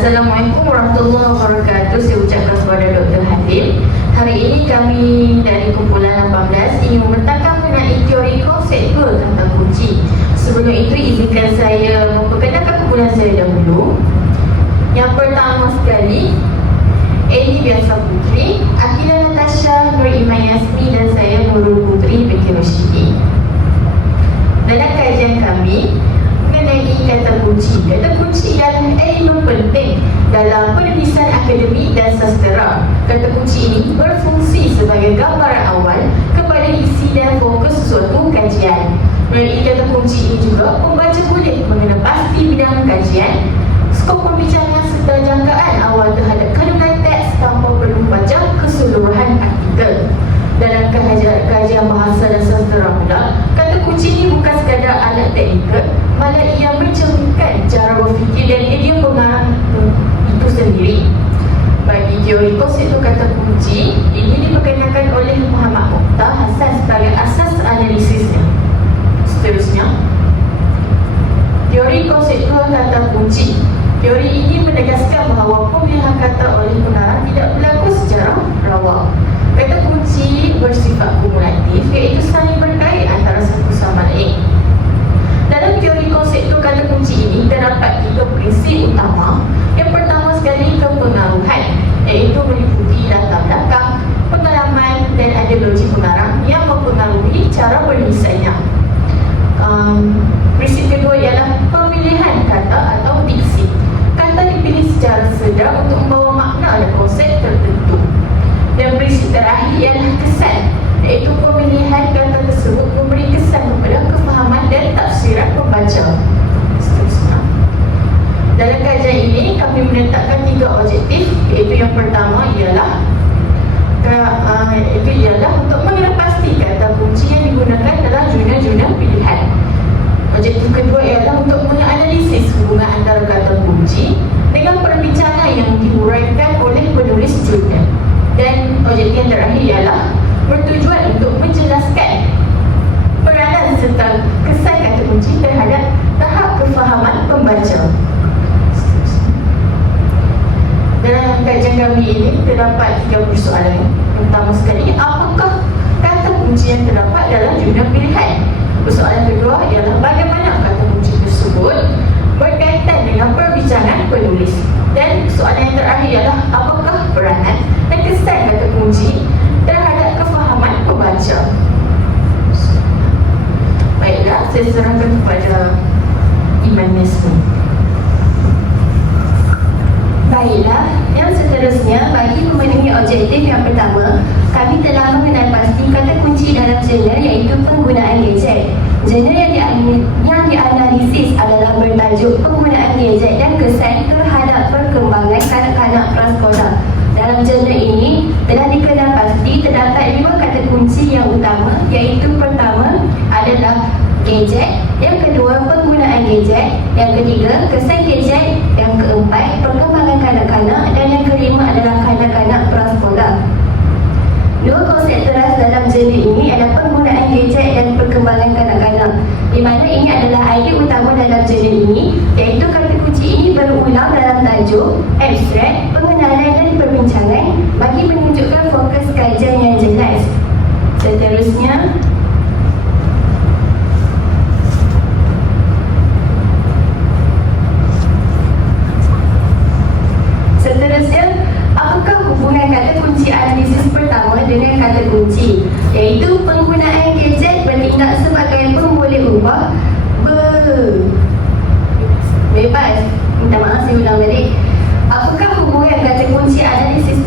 Assalamualaikum warahmatullahi wabarakatuh. Saya ucapkan kepada Dr. Hadim Hari ini kami dari kumpulan 18 Ingin membentangkan mengenai teori konsep dua tentang kunci. Sebelum itu izinkan saya memperkenalkan kumpulan saya dahulu. Yang pertama sekali Edi Biasa Putri Akila Natasha, Nur Iman Yasmi dan saya Nurul Putri Bekir Rashidi Dalam kajian kami mengenai kata kunci. Kata kunci adalah elemen penting dalam penulisan akademik dan sastera. Kata kunci ini berfungsi sebagai gambaran awal kepada isi dan fokus suatu kajian. Melalui kata kunci ini juga, pembaca boleh mengenal pasti bidang kajian, skop pembicaraan serta jangkaan awal terhadap kandungan teks tanpa perlu membaca keseluruhan artikel. Dalam kajian, kajian bahasa dan sastera pula, kata kunci ini bukan sekadar alat teknikal, malah ia mencerminkan cara berfikir dan idea pengarang itu sendiri. Bagi teori konsep kata kunci, ini diperkenalkan oleh Muhammad Mukhtar Hassan sebagai asas analisisnya. Seterusnya, teori konsep kata kunci. Teori ini menegaskan bahawa pemilihan kata oleh pengarang tidak berlaku secara rawak. Kata kunci bersifat kumulatif iaitu saling berkait antara satu sama lain. Dalam teori konsep tu kata kunci ini terdapat tiga prinsip utama. Yang pertama sekali kepengaruhan iaitu meliputi latar belakang, pengalaman dan ideologi pengarang yang mempengaruhi cara penulisannya. Um, prinsip kedua ialah pemilihan kata atau diksi. Kata dipilih secara sedar untuk membawa makna dan konsep tertentu. Dan prinsip terakhir ialah kesan iaitu pemilihan kata tersebut memberi kesan kepada kefahaman dan tafsiran pembaca. Seterusnya. Dalam kajian ini kami menetapkan tiga objektif iaitu yang pertama ialah uh, itu ialah untuk mengenal pasti kata kunci yang digunakan dalam jurnal-jurnal pilihan. Objektif kedua ialah untuk menganalisis hubungan antara kata kunci dengan perbincangan kami ini terdapat tiga 30 soalan pertama sekali. Apakah kata kunci yang terdapat dalam jurnal pilihan? Soalan kedua ialah bagaimana kata kunci tersebut berkaitan dengan perbincangan penulis? Dan soalan yang terakhir ialah apakah peranan dan kesan kata kunci terhadap kefahaman pembaca? Baiklah saya serahkan kepada Iman Nesmi. Jurnal iaitu penggunaan gadget. Jurnal yang, di, yang dianalisis adalah bertajuk penggunaan gadget dan kesan terhadap perkembangan kanak-kanak prasekolah. Dalam jurnal ini telah dikenal pasti terdapat lima kata kunci yang utama iaitu pertama adalah gadget, yang kedua penggunaan gadget, yang ketiga kesan gadget, yang keempat perkembangan kanak-kanak dan yang kelima adalah kanak-kanak prasekolah. Dua konsep jurnal ini adalah penggunaan gadget dan perkembangan kanak-kanak di mana ini adalah idea utama dalam jurnal ini iaitu kata kunci ini berulang dalam tajuk, abstrak, pengenalan dan perbincangan bagi menunjukkan fokus kajian yang jelas. Seterusnya, apakah hubungan kata kunci analisis pertama dengan kata kunci? Iaitu penggunaan gadget bertindak sebagai pemboleh ubah ber... Bebas. Minta maaf saya ulang balik. Apakah hubungan kata kunci analisis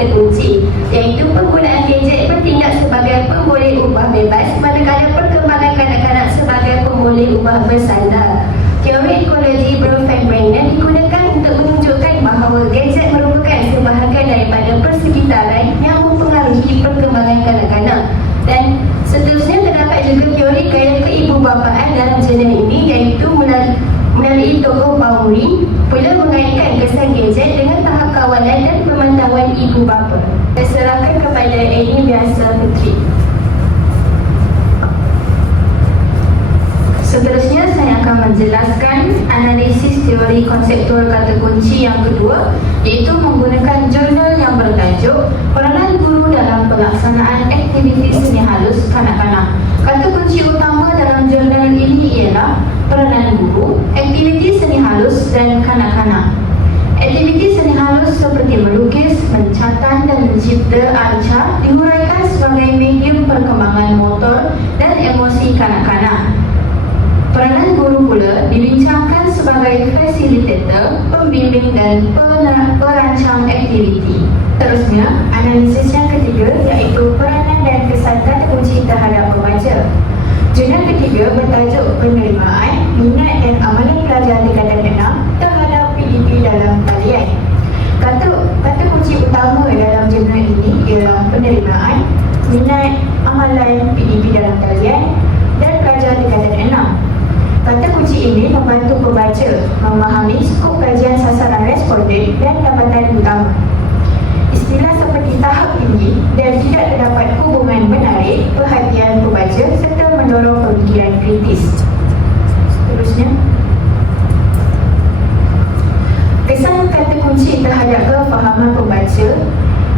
kata kunci? Iaitu penggunaan gadget bertindak sebagai pemboleh ubah bebas manakala perkembangan kanak-kanak sebagai pemboleh ubah bersandar. Teori ekologi Brown-Van Brennan digunakan untuk menunjukkan bahawa gadget merupakan sebahagian daripada persekitaran yang mempengaruhi perkembangan kanak-kanak. Dan seterusnya terdapat juga teori gaya keibubapaan dalam jurnal ini iaitu melalui tokoh Pula mengaitkan kesan gadget dengan tahap kawalan dan pemantauan ibu bapa. Saya serahkan kepada Amy Biasa Putri. Seterusnya saya akan menjelaskan analisis teori konseptual kata kunci yang kedua iaitu menggunakan jurnal yang bertajuk Peranan Guru dalam Pelaksanaan Aktiviti Seni Halus Kanak-kanak. Kata kunci utama dalam jurnal ini ialah peranan guru, aktiviti seni halus dan kanak-kanak. Aktiviti seni halus seperti melukis, mencatat dan mencipta arca dihuraikan sebagai medium perkembangan motor dan emosi kanak-kanak. Peranan guru pula dibincangkan sebagai fasilitator, pembimbing dan perancang aktiviti. Terusnya, analisis yang ketiga iaitu peranan dan kesan kata kunci terhadap pembaca. Jurnal ketiga bertajuk penerimaan, minat dan amalan pelajar tingkatan 6 terhadap PDP dalam talian. Kata kata kunci utama dalam jurnal ini ialah penerimaan, minat, amalan PDP dalam talian dan pelajar tingkatan 6. Kata kunci ini membantu pembaca memahami skop kajian sasaran responden dan dapatan utama. Istilah seperti tahap tinggi dan tidak terdapat hubungan menarik perhatian pembaca serta mendorong pemikiran kritis. Seterusnya, kesan kata kunci terhadap kefahaman pembaca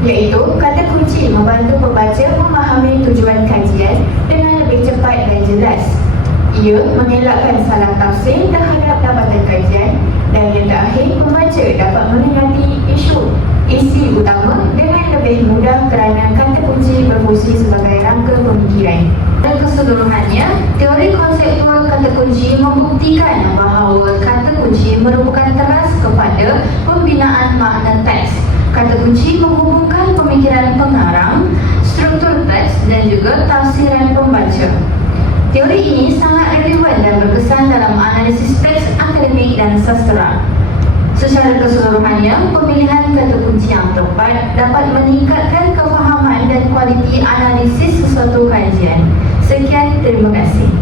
iaitu kata kunci membantu pembaca memahami tujuan kajian dengan lebih cepat dan jelas. Ia mengelakkan salah tafsir terhadap dapatan kajian dan yang terakhir pembaca dapat mengerti isu isi utama dengan lebih mudah kerana kata kunci berfungsi sebagai rangka pemikiran. Dan keseluruhannya, teori konseptual kata kunci membuktikan bahawa kata kunci merupakan teras kepada pembinaan makna teks. Kata kunci menghubungkan pemikiran pengarang, struktur teks dan juga tafsiran pembaca. Teori ini sangat relevan dan berkesan dalam analisis teks akademik dan sastra. Secara keseluruhannya, pemilihan kata kunci yang tepat dapat meningkatkan kefahaman dan kualiti analisis sesuatu kajian. Sekian, terima kasih.